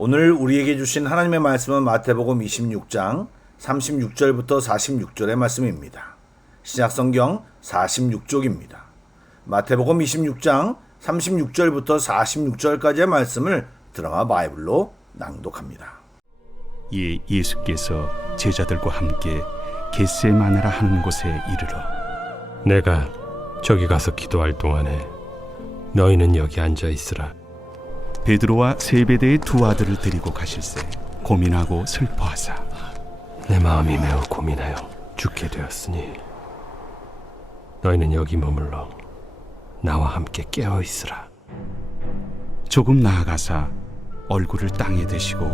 오늘 우리에게 주신 하나님의 말씀은 마태복음 26장 36절부터 46절의 말씀입니다. 신약성경 46쪽입니다. 마태복음 26장 36절부터 46절까지의 말씀을 드라마 바이블로 낭독합니다. 이에 예수께서 제자들과 함께 겟세마네라 하는 곳에 이르러 내가 저기 가서 기도할 동안에 너희는 여기 앉아 있으라. 베드로와 세베대의 두 아들을 데리고 가실새 고민하고 슬퍼하사 내 마음이 매우 고민하여 죽게 되었으니 너희는 여기 머물러 나와 함께 깨어 있으라. 조금 나아가사 얼굴을 땅에 대시고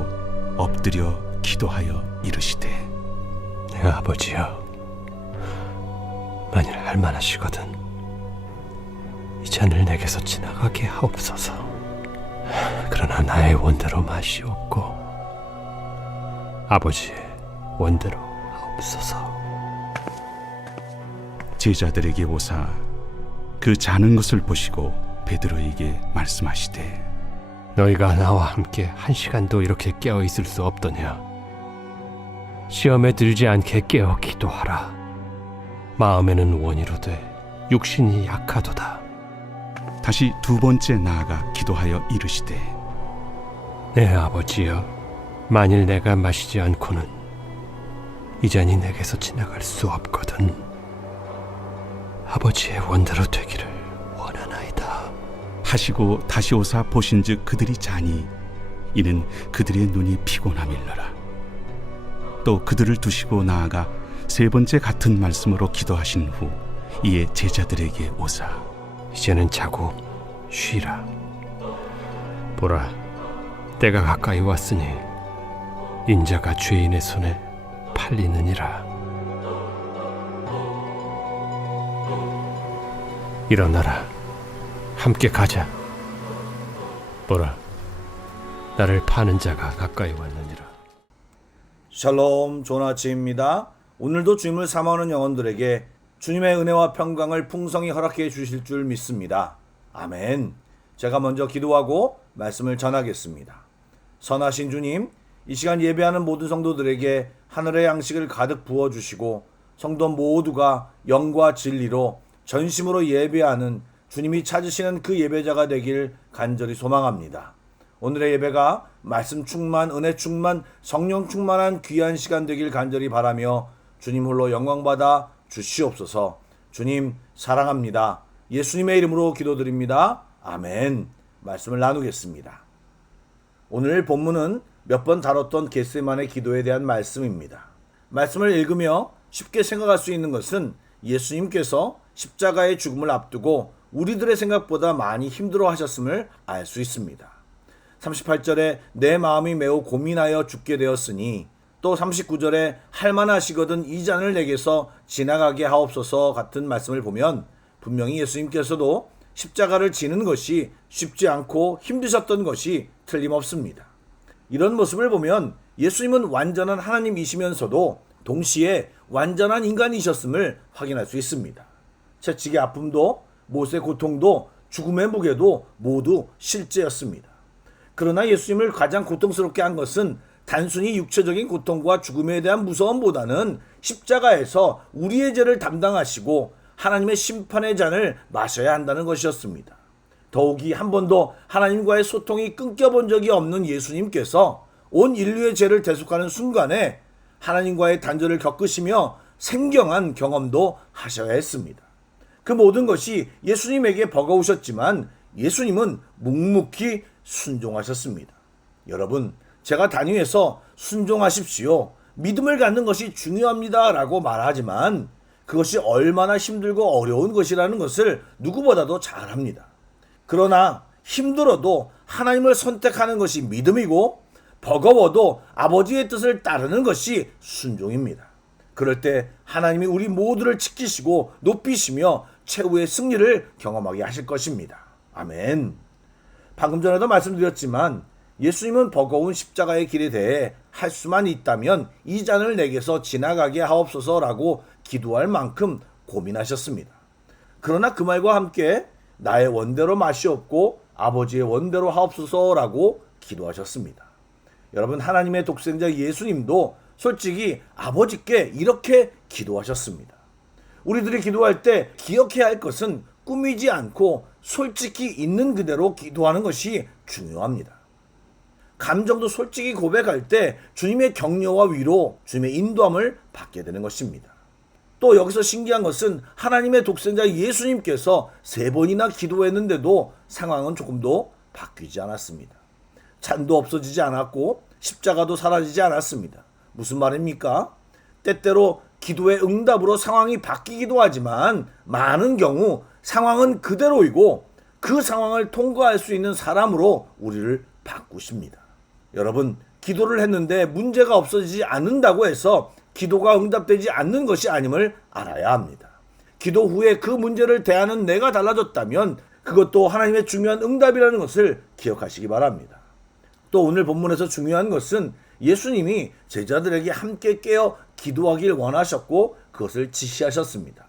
엎드려 기도하여 이르시되 내 아버지여, 만일 할만하시거든 이 잔을 내게서 지나가게 하옵소서. 그러나 나의 원대로 마시옵고 아버지의 원대로 하옵소서. 제자들에게 오사 그 자는 것을 보시고 베드로에게 말씀하시되 너희가 나와 함께 한 시간도 이렇게 깨어 있을 수 없더냐. 시험에 들지 않게 깨어 기도하라. 마음에는 원이로되 육신이 약하도다. 다시 두 번째 나아가 기도하여 이르시되 내 아버지여, 만일 내가 마시지 않고는 이 잔이 내게서 지나갈 수 없거든 아버지의 원대로 되기를 원하나이다 하시고 다시 오사 보신즉 그들이 자니 이는 그들의 눈이 피곤함일러라. 또 그들을 두시고 나아가 세 번째 같은 말씀으로 기도하신 후 이에 제자들에게 오사 이제는 자고 쉬라. 보라, 때가 가까이 왔으니 인자가 죄인의 손에 팔리느니라. 일어나라, 함께 가자. 보라, 나를 파는 자가 가까이 왔느니라. 샬롬, 좋은 아침입니다. 오늘도 주님을 사모하는 영혼들에게 주님의 은혜와 평강을 풍성히 허락해 주실 줄 믿습니다. 아멘. 제가 먼저 기도하고 말씀을 전하겠습니다. 선하신 주님, 이 시간 예배하는 모든 성도들에게 하늘의 양식을 가득 부어주시고 성도 모두가 영과 진리로 전심으로 예배하는 주님이 찾으시는 그 예배자가 되길 간절히 소망합니다. 오늘의 예배가 말씀 충만, 은혜 충만, 성령 충만한 귀한 시간 되길 간절히 바라며 주님 홀로 영광받아 주시옵소서. 주님 사랑합니다. 예수님의 이름으로 기도드립니다. 아멘. 말씀을 나누겠습니다. 오늘 본문은 몇 번 다뤘던 겟세마네 기도에 대한 말씀입니다. 말씀을 읽으며 쉽게 생각할 수 있는 것은 예수님께서 십자가의 죽음을 앞두고 우리들의 생각보다 많이 힘들어 하셨음을 알 수 있습니다. 38절에 내 마음이 매우 고민하여 죽게 되었으니, 또 39절에 할만하시거든 이 잔을 내게서 지나가게 하옵소서 같은 말씀을 보면 분명히 예수님께서도 십자가를 지는 것이 쉽지 않고 힘드셨던 것이 틀림없습니다. 이런 모습을 보면 예수님은 완전한 하나님이시면서도 동시에 완전한 인간이셨음을 확인할 수 있습니다. 채찍의 아픔도 못의 고통도 죽음의 무게도 모두 실제였습니다. 그러나 예수님을 가장 고통스럽게 한 것은 단순히 육체적인 고통과 죽음에 대한 무서움보다는 십자가에서 우리의 죄를 담당하시고 하나님의 심판의 잔을 마셔야 한다는 것이었습니다. 더욱이 한 번도 하나님과의 소통이 끊겨본 적이 없는 예수님께서 온 인류의 죄를 대속하는 순간에 하나님과의 단절을 겪으시며 생경한 경험도 하셔야 했습니다. 그 모든 것이 예수님에게 버거우셨지만 예수님은 묵묵히 순종하셨습니다. 여러분, 제가 단위에서 순종하십시오, 믿음을 갖는 것이 중요합니다 라고 말하지만 그것이 얼마나 힘들고 어려운 것이라는 것을 누구보다도 잘 합니다. 그러나 힘들어도 하나님을 선택하는 것이 믿음이고 버거워도 아버지의 뜻을 따르는 것이 순종입니다. 그럴 때 하나님이 우리 모두를 지키시고 높이시며 최후의 승리를 경험하게 하실 것입니다. 아멘. 방금 전에도 말씀드렸지만 예수님은 버거운 십자가의 길에 대해 할 수만 있다면 이 잔을 내게서 지나가게 하옵소서라고 기도할 만큼 고민하셨습니다. 그러나 그 말과 함께 나의 원대로 마시옵고 아버지의 원대로 하옵소서라고 기도하셨습니다. 여러분, 하나님의 독생자 예수님도 솔직히 아버지께 이렇게 기도하셨습니다. 우리들이 기도할 때 기억해야 할 것은 꾸미지 않고 솔직히 있는 그대로 기도하는 것이 중요합니다. 감정도 솔직히 고백할 때 주님의 격려와 위로, 주님의 인도함을 받게 되는 것입니다. 또 여기서 신기한 것은 하나님의 독생자 예수님께서 3번이나 기도했는데도 상황은 조금도 바뀌지 않았습니다. 잔도 없어지지 않았고 십자가도 사라지지 않았습니다. 무슨 말입니까? 때때로 기도의 응답으로 상황이 바뀌기도 하지만 많은 경우 상황은 그대로이고 그 상황을 통과할 수 있는 사람으로 우리를 바꾸십니다. 여러분, 기도를 했는데 문제가 없어지지 않는다고 해서 기도가 응답되지 않는 것이 아님을 알아야 합니다. 기도 후에 그 문제를 대하는 내가 달라졌다면 그것도 하나님의 중요한 응답이라는 것을 기억하시기 바랍니다. 또 오늘 본문에서 중요한 것은 예수님이 제자들에게 함께 깨어 기도하길 원하셨고 그것을 지시하셨습니다.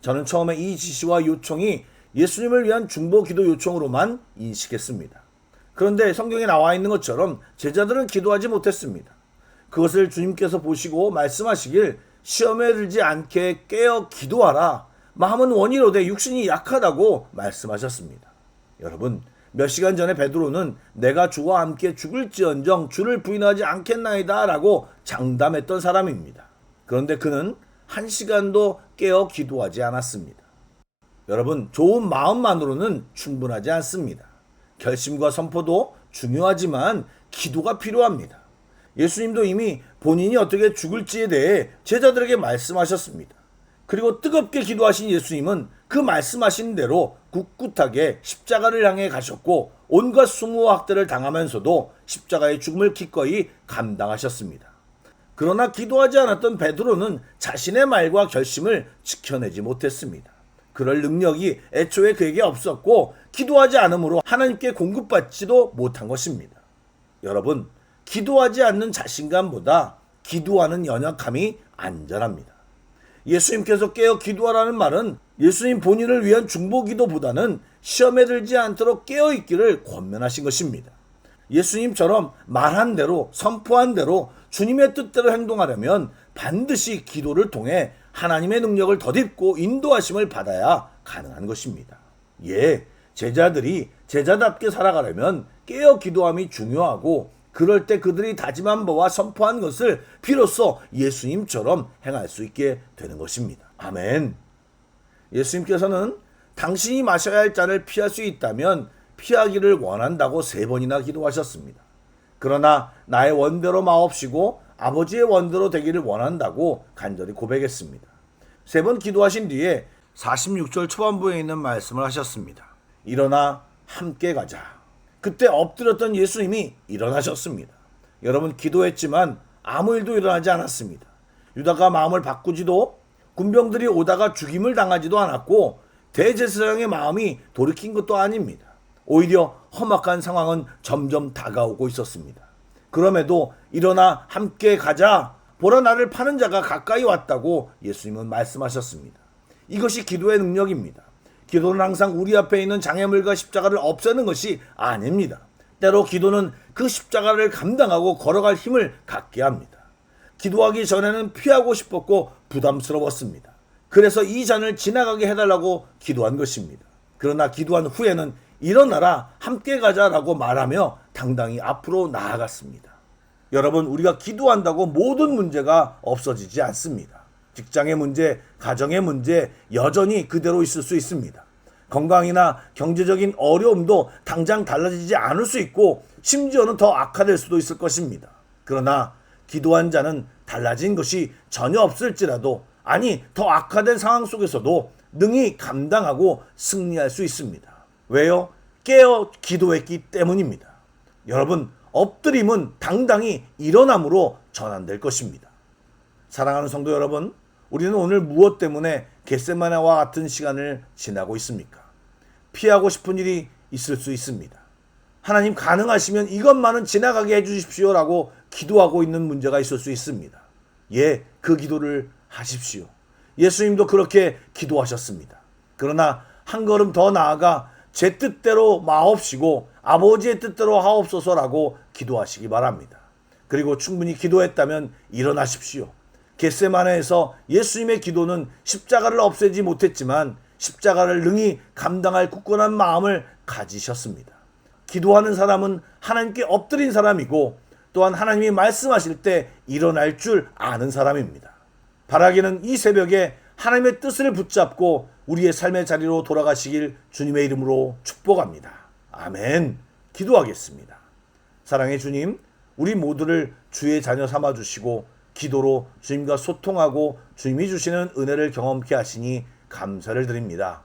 저는 처음에 이 지시와 요청이 예수님을 위한 중보 기도 요청으로만 인식했습니다. 그런데 성경에 나와 있는 것처럼 제자들은 기도하지 못했습니다. 그것을 주님께서 보시고 말씀하시길 시험에 들지 않게 깨어 기도하라. 마음은 원이로되 육신이 약하다고 말씀하셨습니다. 여러분, 몇 시간 전에 베드로는 내가 주와 함께 죽을지언정 주를 부인하지 않겠나이다 라고 장담했던 사람입니다. 그런데 그는 1시간도 깨어 기도하지 않았습니다. 여러분, 좋은 마음만으로는 충분하지 않습니다. 결심과 선포도 중요하지만 기도가 필요합니다. 예수님도 이미 본인이 어떻게 죽을지에 대해 제자들에게 말씀하셨습니다. 그리고 뜨겁게 기도하신 예수님은 그 말씀하신 대로 굳굳하게 십자가를 향해 가셨고 온갖 수모와 학대를 당하면서도 십자가의 죽음을 기꺼이 감당하셨습니다. 그러나 기도하지 않았던 베드로는 자신의 말과 결심을 지켜내지 못했습니다. 그럴 능력이 애초에 그에게 없었고 기도하지 않으므로 하나님께 공급받지도 못한 것입니다. 여러분, 기도하지 않는 자신감보다 기도하는 연약함이 안전합니다. 예수님께서 깨어 기도하라는 말은 예수님 본인을 위한 중보기도보다는 시험에 들지 않도록 깨어있기를 권면하신 것입니다. 예수님처럼 말한 대로, 선포한 대로 주님의 뜻대로 행동하려면 반드시 기도를 통해 하나님의 능력을 덧입고 인도하심을 받아야 가능한 것입니다. 제자들이 제자답게 살아가려면 깨어 기도함이 중요하고 그럴 때 그들이 다짐한 바와 선포한 것을 비로소 예수님처럼 행할 수 있게 되는 것입니다. 아멘. 예수님께서는 당신이 마셔야 할 잔을 피할 수 있다면 피하기를 원한다고 3번이나 기도하셨습니다. 그러나 나의 원대로 마옵시고 아버지의 원대로 되기를 원한다고 간절히 고백했습니다. 3번 기도하신 뒤에 46절 초반부에 있는 말씀을 하셨습니다. 일어나 함께 가자. 그때 엎드렸던 예수님이 일어나셨습니다. 여러분, 기도했지만 아무 일도 일어나지 않았습니다. 유다가 마음을 바꾸지도 군병들이 오다가 죽임을 당하지도 않았고 대제사장의 마음이 돌이킨 것도 아닙니다. 오히려 험악한 상황은 점점 다가오고 있었습니다. 그럼에도 일어나 함께 가자. 보라, 나를 파는 자가 가까이 왔다고 예수님은 말씀하셨습니다. 이것이 기도의 능력입니다. 기도는 항상 우리 앞에 있는 장애물과 십자가를 없애는 것이 아닙니다. 때로 기도는 그 십자가를 감당하고 걸어갈 힘을 갖게 합니다. 기도하기 전에는 피하고 싶었고 부담스러웠습니다. 그래서 이 잔을 지나가게 해달라고 기도한 것입니다. 그러나 기도한 후에는 일어나라, 함께 가자라고 말하며 당당히 앞으로 나아갔습니다. 여러분, 우리가 기도한다고 모든 문제가 없어지지 않습니다. 직장의 문제, 가정의 문제 여전히 그대로 있을 수 있습니다. 건강이나 경제적인 어려움도 당장 달라지지 않을 수 있고 심지어는 더 악화될 수도 있을 것입니다. 그러나 기도한 자는 달라진 것이 전혀 없을지라도, 아니 더 악화된 상황 속에서도 능히 감당하고 승리할 수 있습니다. 왜요? 깨어 기도했기 때문입니다. 여러분, 엎드림은 당당히 일어남으로 전환될 것입니다. 사랑하는 성도 여러분, 우리는 오늘 무엇 때문에 겟세마네와 같은 시간을 지나고 있습니까? 피하고 싶은 일이 있을 수 있습니다. 하나님, 가능하시면 이것만은 지나가게 해주십시오라고 기도하고 있는 문제가 있을 수 있습니다. 그 기도를 하십시오. 예수님도 그렇게 기도하셨습니다. 그러나 한 걸음 더 나아가 제 뜻대로 마옵시고 아버지의 뜻대로 하옵소서라고 기도하시기 바랍니다. 그리고 충분히 기도했다면 일어나십시오. 겟세마네에서 예수님의 기도는 십자가를 없애지 못했지만 십자가를 능히 감당할 굳건한 마음을 가지셨습니다. 기도하는 사람은 하나님께 엎드린 사람이고 또한 하나님이 말씀하실 때 일어날 줄 아는 사람입니다. 바라기는 이 새벽에 하나님의 뜻을 붙잡고 우리의 삶의 자리로 돌아가시길 주님의 이름으로 축복합니다. 아멘. 기도하겠습니다. 사랑의 주님, 우리 모두를 주의 자녀 삼아주시고 기도로 주님과 소통하고 주님이 주시는 은혜를 경험케 하시니 감사를 드립니다.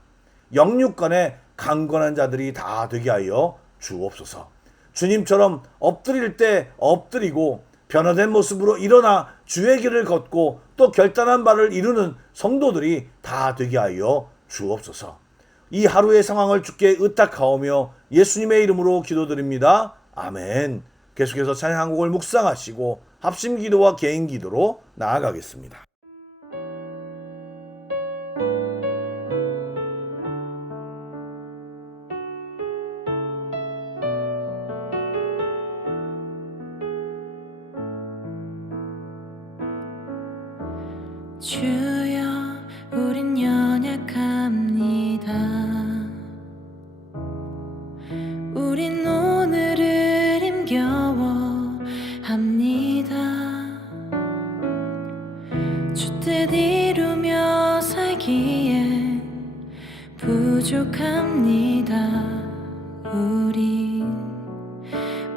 영육간에 강건한 자들이 다 되게 하여 주옵소서. 주님처럼 엎드릴 때 엎드리고 변화된 모습으로 일어나 주의 길을 걷고 또 결단한 바를 이루는 성도들이 다 되게 하여 주옵소서. 이 하루의 상황을 주께 의탁하오며 예수님의 이름으로 기도드립니다. 아멘. 계속해서 찬양 한 곡을 묵상하시고 합심 기도와 개인 기도로 나아가겠습니다. 주여 우린 연약합니다. 우린 오늘을 힘겨워합니다. 주 뜻 이루며 살기에 부족합니다.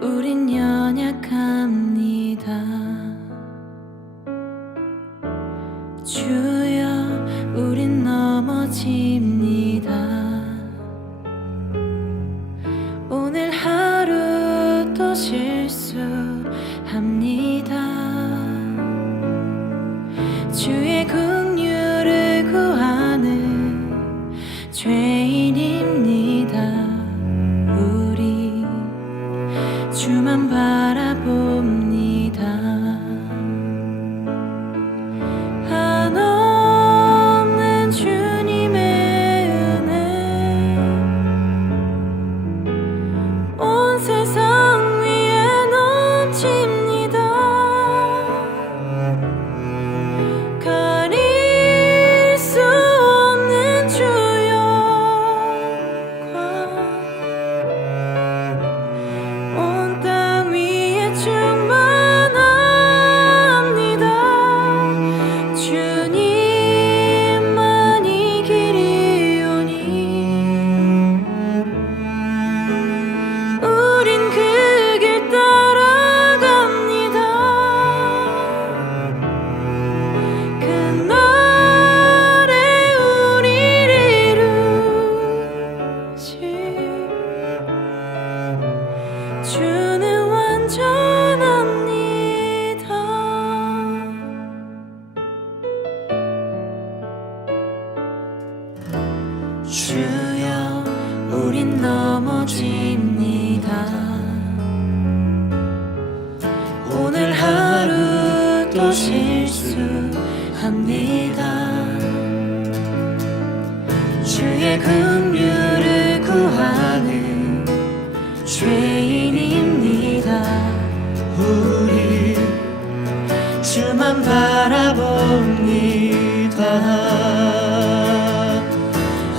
우린 연약합니다. 주여 우린 넘어집니다. 오늘 하루 또 실수합니다. 주의 긍휼을 구하는 죄인입니다. 우리 주만 바라봅니다. 주는 완전합니다. 주여 우린 넘어집니다. 오늘 하루 또 실수합니다. 주의 긍휼을 구하는 죄인입니다. 우리 주만 바라봅니다.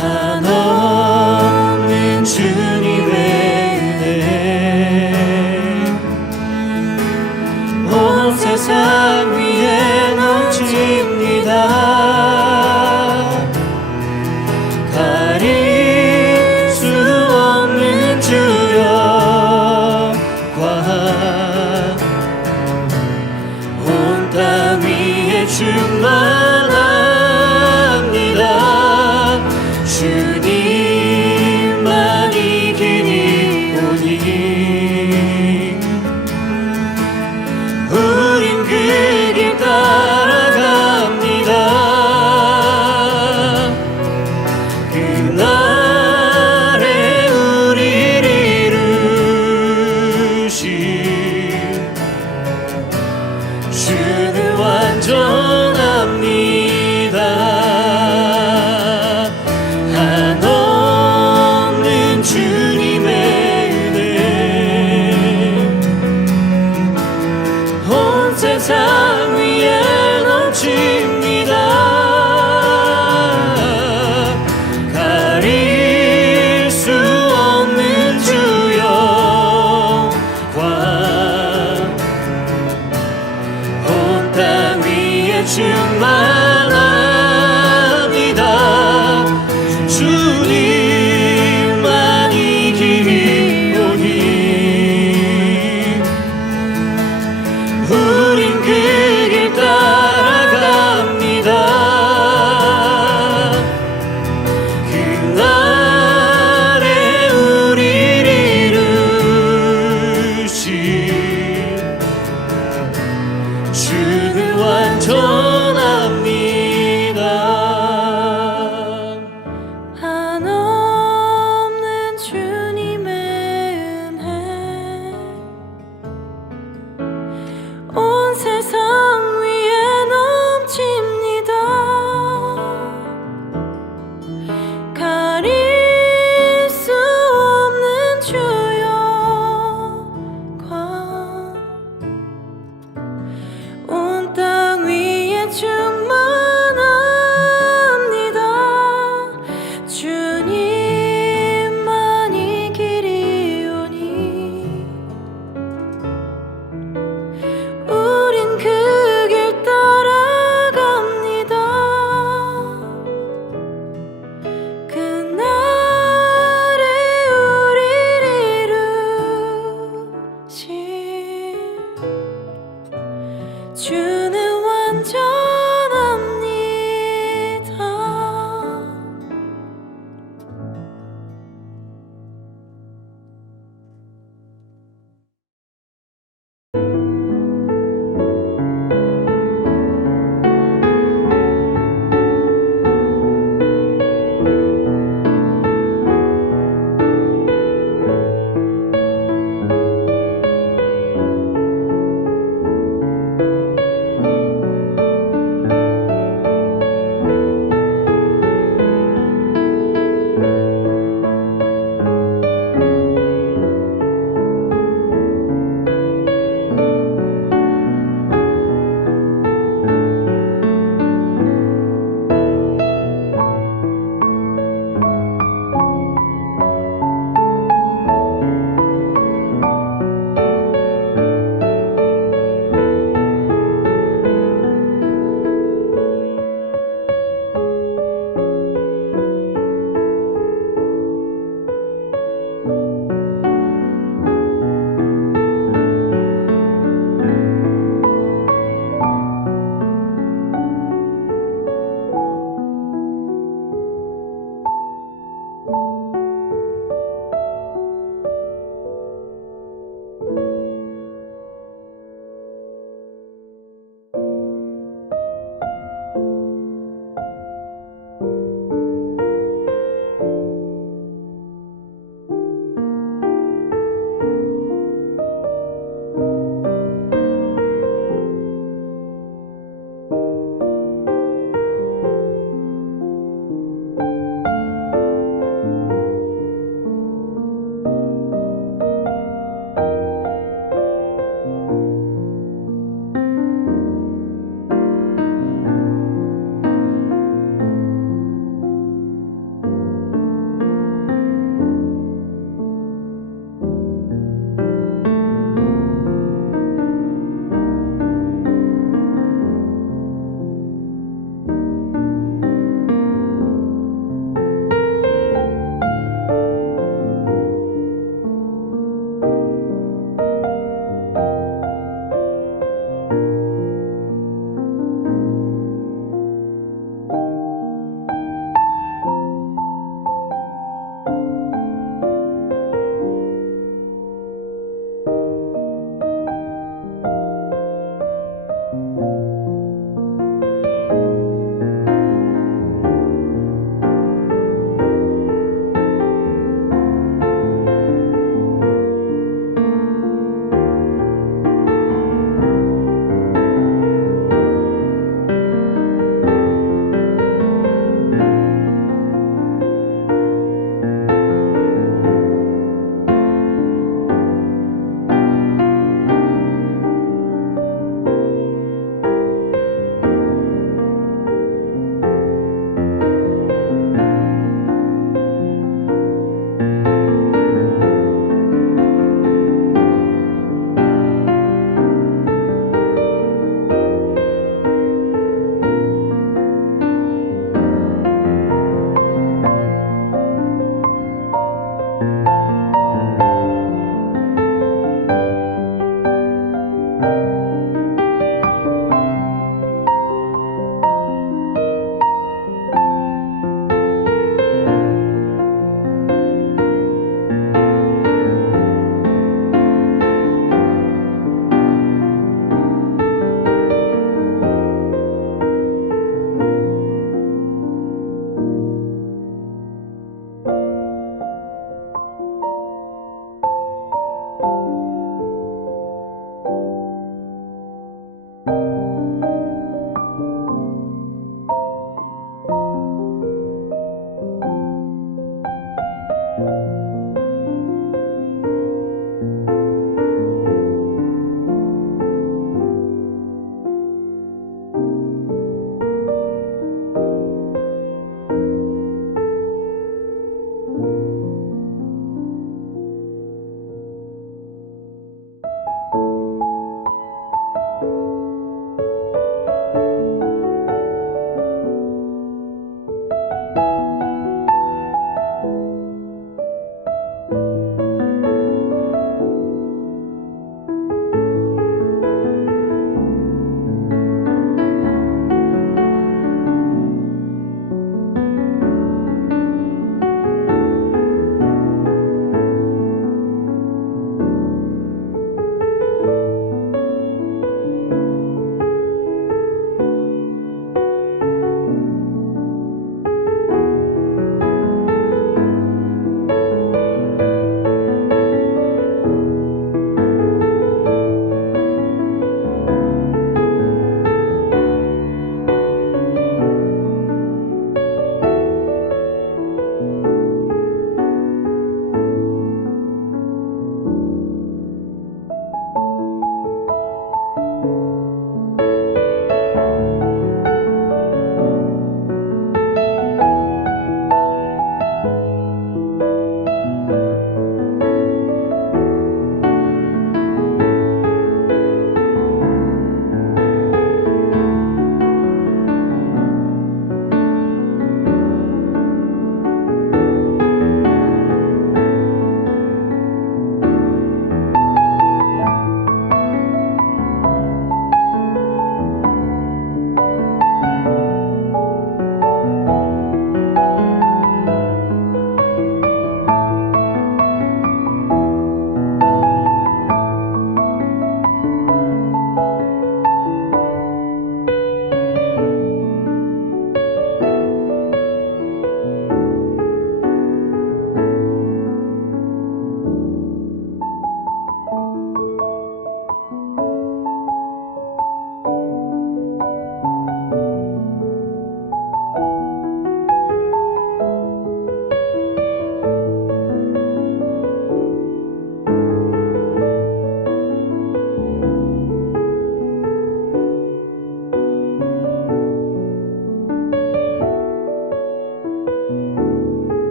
한없는 주님의 은혜 온 세상 위에 넘칩니다. 가릴 수 없는 주여 온 땅 위에 충만합니다. 주님만이 길이 오니 우린 그 길 따라갑니다. 그날에 우리를 이루신 주는 완전한